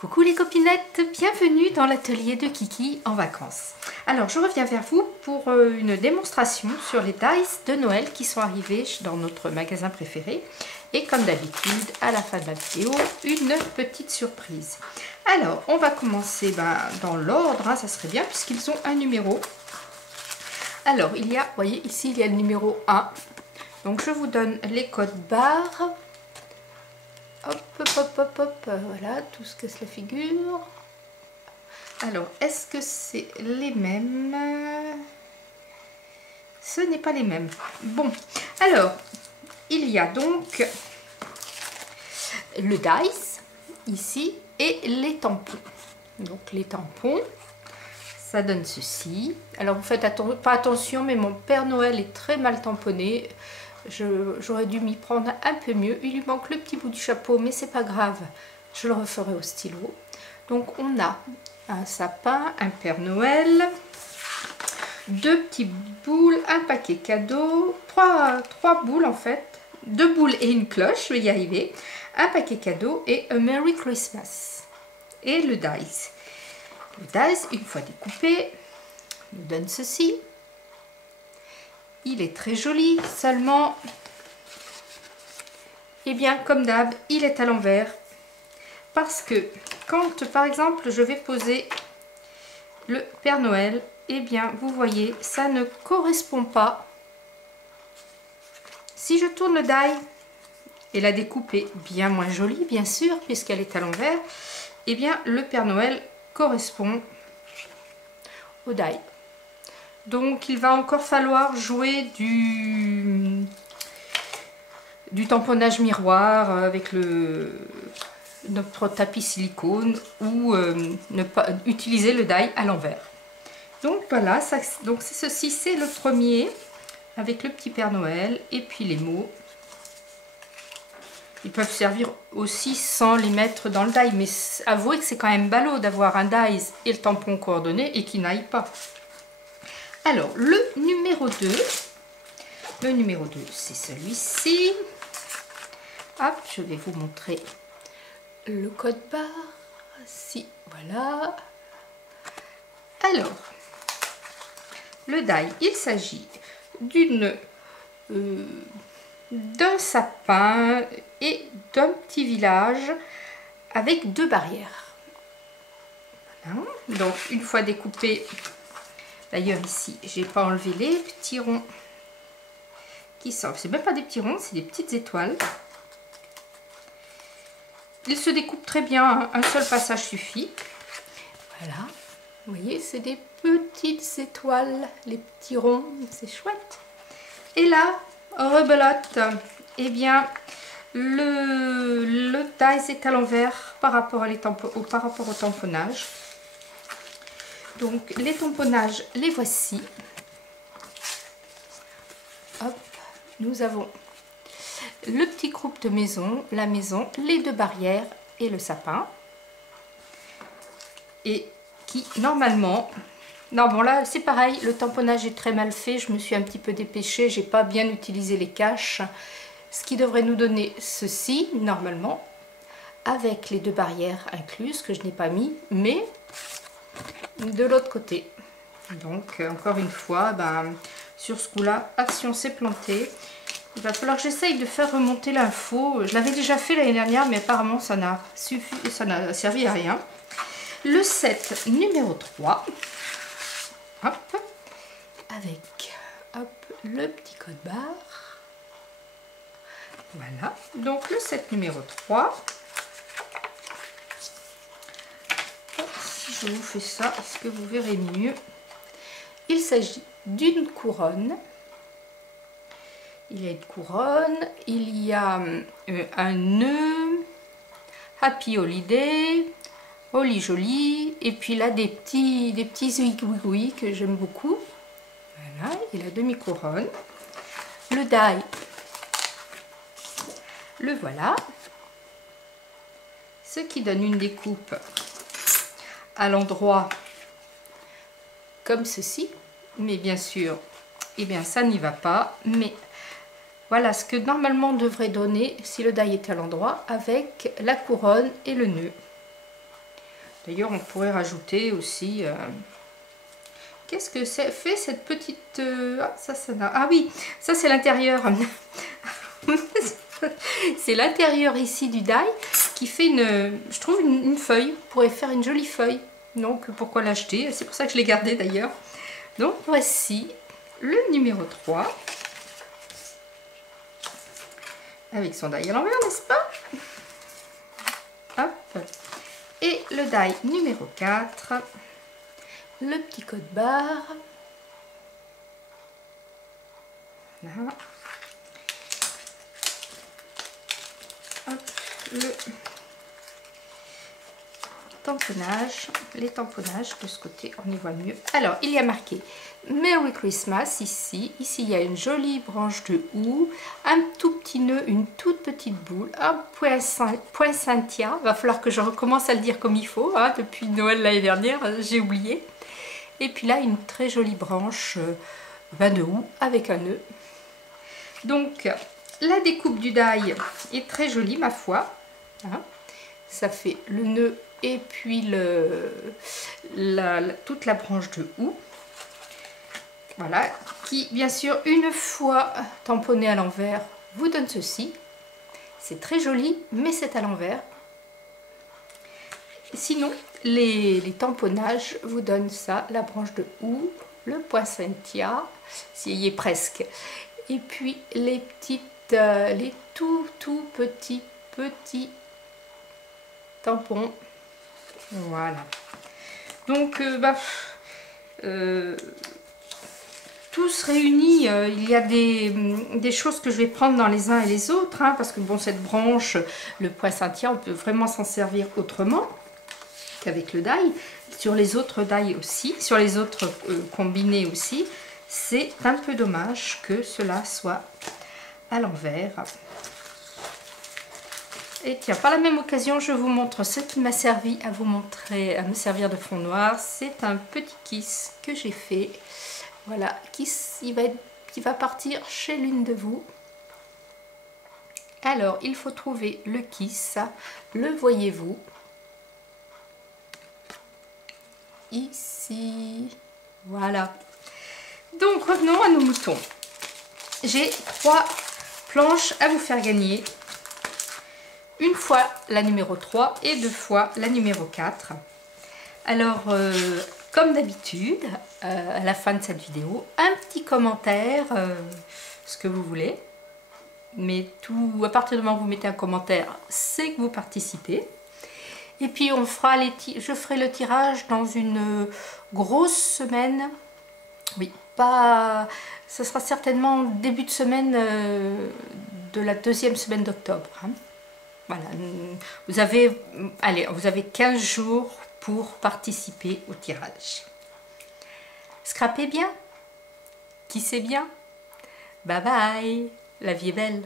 Coucou les copinettes, bienvenue dans l'atelier de Kiki en vacances. Alors je reviens vers vous pour une démonstration sur les dice de Noël qui sont arrivés dans notre magasin préféré. Et comme d'habitude, à la fin de la vidéo, une petite surprise. Alors on va commencer dans l'ordre, ça serait bien puisqu'ils ont un numéro. Alors il y a, vous voyez ici il y a le numéro 1. Donc je vous donne les codes barres. Hop, hop, hop, hop, hop, voilà, tout se casse la figure. Alors, est-ce que c'est les mêmes? Ce n'est pas les mêmes. Bon, alors, il y a donc le dice, ici, et les tampons. Donc, les tampons, ça donne ceci. Alors, vous faites pas attention, mais mon Père Noël est très mal tamponné. J'aurais dû m'y prendre un peu mieux. Il lui manque le petit bout du chapeau, mais c'est pas grave. Je le referai au stylo. Donc on a un sapin, un Père Noël, deux petites boules, un paquet cadeau, trois boules en fait, deux boules et une cloche, je vais y arriver, un paquet cadeau et un Merry Christmas. Et le dice. Le dice, une fois découpé, nous donne ceci. Il est très joli, seulement, eh bien, comme d'hab, il est à l'envers. Parce que, quand, par exemple, je vais poser le Père Noël, eh bien, vous voyez, ça ne correspond pas. Si je tourne le die, et la découpe est bien moins jolie, bien sûr, puisqu'elle est à l'envers, eh bien, le Père Noël correspond au die. Donc il va encore falloir jouer du tamponnage miroir avec notre tapis silicone ou ne pas utiliser le die à l'envers. Donc voilà, donc c'est ceci, c'est le premier avec le petit Père Noël et puis les mots. Ils peuvent servir aussi sans les mettre dans le die, mais avouez que c'est quand même ballot d'avoir un die et le tampon coordonné et qui n'aille pas. Alors, le numéro 2, c'est celui-ci. Hop, je vais vous montrer le code barre. Si, voilà. Alors, le die, il s'agit d'un sapin et d'un petit village avec deux barrières. Voilà. Donc, une fois découpé. D'ailleurs ici, j'ai pas enlevé les petits ronds qui sortent. C'est même pas des petits ronds, c'est des petites étoiles. Ils se découpent très bien, hein. Un seul passage suffit. Voilà, vous voyez, c'est des petites étoiles, les petits ronds, c'est chouette. Et là, rebelote, eh bien, le dice est à l'envers par rapport au tamponnage. Donc les tamponnages, les voici. Hop, nous avons le petit groupe de maison, la maison, les deux barrières et le sapin. Et qui normalement, non bon là c'est pareil, le tamponnage est très mal fait, je me suis un petit peu dépêchée, j'ai pas bien utilisé les caches. Ce qui devrait nous donner ceci normalement, avec les deux barrières incluses que je n'ai pas mis, mais de l'autre côté. Donc encore une fois, sur ce coup là, si on s'est planté, il va falloir que j'essaye de faire remonter l'info. Je l'avais déjà fait l'année dernière, mais apparemment ça n'a servi à rien. Le set numéro 3, hop, avec le petit code barre. Voilà, donc le set numéro 3. Je vous fais ça, est-ce que vous verrez mieux? Il s'agit d'une couronne. Il y a une couronne, il y a un nœud, Happy Holiday, Holly Jolly, et puis là des petits zouigouigouis que j'aime beaucoup. Voilà, et la demi-couronne. Le die, le voilà. Ce qui donne une découpe à l'endroit comme ceci, mais bien sûr, eh bien ça n'y va pas, mais voilà ce que normalement devrait donner si le die était à l'endroit avec la couronne et le nœud. D'ailleurs, on pourrait rajouter aussi... Qu'est-ce que c'est fait cette petite... Ah, ça n'a... Ah oui, ça c'est l'intérieur. C'est l'intérieur ici du die qui fait je trouve une feuille. On pourrait faire une jolie feuille. Donc pourquoi l'acheter? C'est pour ça que je l'ai gardé d'ailleurs. Donc voici le numéro 3. Avec son die à l'envers, n'est-ce pas? Hop. Et le die numéro 4. Le petit code barre. Là. Hop, le tamponnage, les tamponnages de ce côté, on y voit mieux. Alors, il y a marqué Merry Christmas ici. Ici, il y a une jolie branche de houx, un tout petit nœud, une toute petite boule, un poinsettia. Va falloir que je recommence à le dire comme il faut. Hein, depuis Noël l'année dernière, j'ai oublié. Et puis là, une très jolie branche de houx avec un nœud. Donc, la découpe du die est très jolie, ma foi. Hein, ça fait le nœud et puis toute la branche de houx. Voilà, qui bien sûr, une fois tamponné à l'envers, vous donne ceci. C'est très joli, mais c'est à l'envers. Sinon, les tamponnages vous donnent ça, la branche de houx, le poinsettia, s'il y est presque. Et puis les tout petits tampons. Voilà. Donc, tous réunis, il y a des choses que je vais prendre dans les uns et les autres, hein, parce que bon, cette branche, le poinsettia, on peut vraiment s'en servir autrement qu'avec le die. Sur les autres die aussi, sur les autres combinés aussi, c'est un peu dommage que cela soit à l'envers. Et tiens, par la même occasion, je vous montre ce qui m'a servi à vous montrer, à me servir de fond noir. C'est un petit kiss que j'ai fait. Voilà, kiss, il va partir chez l'une de vous. Alors, il faut trouver le kiss. Le voyez-vous? Ici. Voilà. Donc, revenons à nos moutons. J'ai 3 planches à vous faire gagner. Une fois la numéro 3 et 2 fois la numéro 4. Alors, comme d'habitude, à la fin de cette vidéo, un petit commentaire, ce que vous voulez. Mais à partir du moment où vous mettez un commentaire, c'est que vous participez. Et puis, je ferai le tirage dans une grosse semaine. Oui, ce sera certainement début de semaine de la 2e semaine d'octobre. Hein. Voilà, vous avez 15 jours pour participer au tirage. Scrapez bien, kissez bien. Bye bye, la vie est belle.